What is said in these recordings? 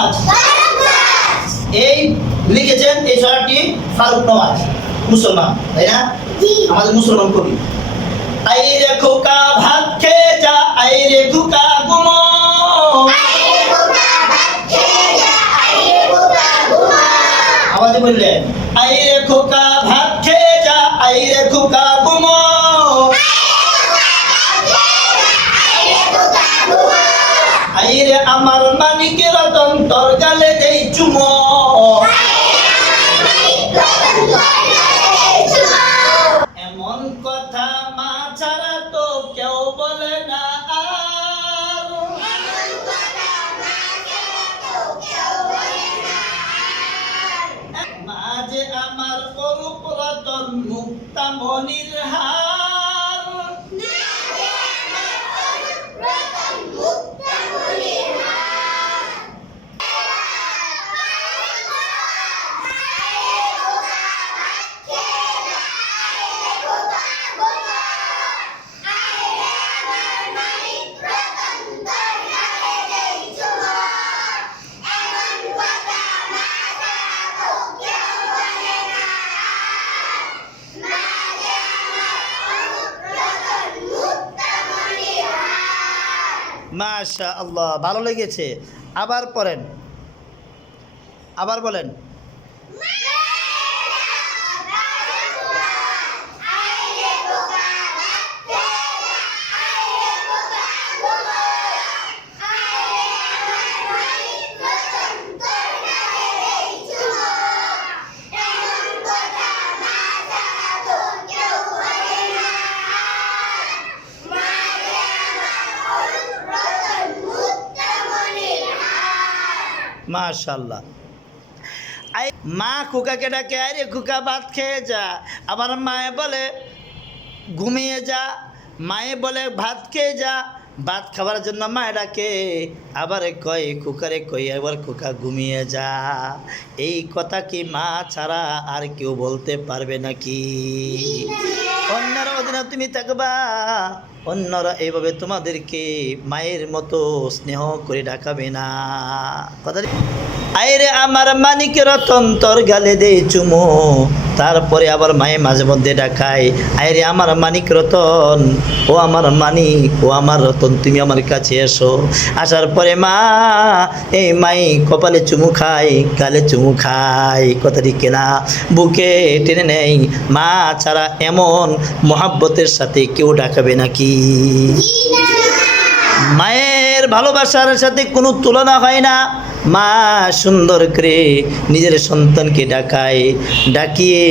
নওয়াজ? এই লিখেছেন এই ছড়াটি ফারুক নওয়াজ, মুসলমান, তাই না? আমাদের মুসলমান কবি। আইরে খোকা ভাত খেয়ে যা, আইরে খোকা ঘুমো, আওয়াজে বললেন আইরে খোকা ভাত খেয়ে যা, আইরে খোকা ঘুমো, আইরে আমার মানিকের রতন তোর গালে দেই চুমো। এমন কথা মা ছাড়া তো কেউ বলে না আর, মা যে আমার অরূপ রতন মুক্তা মনির হার, মাশাআল্লাহ, ভালো লেগেছে। আবার পড়েন, আবার বলেন। মাশাআল্লাহ। মা খোকাকে ডাকে আরে খোকা ভাত খেয়ে যা, আবার মায়ে বলে ঘুমিয়ে যা, মায়ে বলে ভাত খেয়ে যা, ভাত খাবার জন্য মায়ে ডাকে, আবার কয় খোকারে কই আবার খোকা ঘুমিয়ে যা। এই কথা কি মা ছাড়া আর কেউ বলতে পারবে নাকি? অন্যরা অধীনে তুমি থাকবা, অন্যরা এইভাবে তোমাদেরকে মায়ের মতো স্নেহ করে ডাকাবে না। কথা আইরে আমার মানিক রতন তোর গালে দে চুমো, তারপরে আবার মায়ে মাঝে মধ্যে ডাকায় আইরে আমার মানিক রতন, ও আমার মানিক, ও আমার রতন, তুমি আমার কাছে এসো। আসার পরে মা এই মাই কপালে চুমু খায়, গালে চুমু খায়, কথা ঠিক না? বুকে টেনে নেই। মা ছাড়া এমন মোহাব্বতের সাথে কেউ ডাকাবে নাকি? মায়ের ভালোবাসার সাথে কোনো তুলনা হয় না। মা সুন্দর করে নিজের সন্তানকে ডাকায়, ডাকিয়ে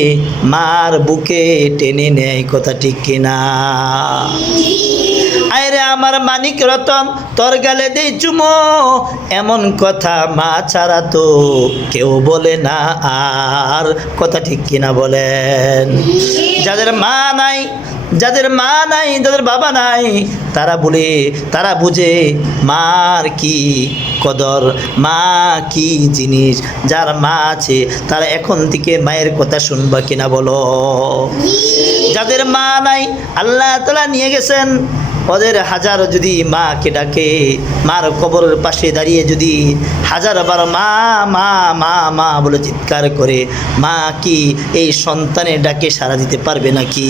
মার বুকে টেনে নেয়, কথা ঠিক কিনা? আরে আমার মানিক রতন তোর গালে দেই চুমো, এমন কথা মা ছাড়া তো কেউ বলে না আর, কথা ঠিক কিনা বলেন? যাদের মা নাই, যাদের মা নাই, যাদের বাবা নাই, তারা বলে, তারা বুঝে মার কি কদর, মা কি জিনিস। যার মা আছে তারা এখন থেকে মায়ের কথা শুনবা কিনা বলো? যাদের মা নাই আল্লাহ তাআলা নিয়ে গেছেন, ওদের হাজার যদি মাকে ডাকে, মার কবরের পাশে দাঁড়িয়ে যদি হাজারবার মা মা মা মা বলে চিৎকার করে, মা কি এই সন্তানের ডাকে সাড়া দিতে পারবে নাকি?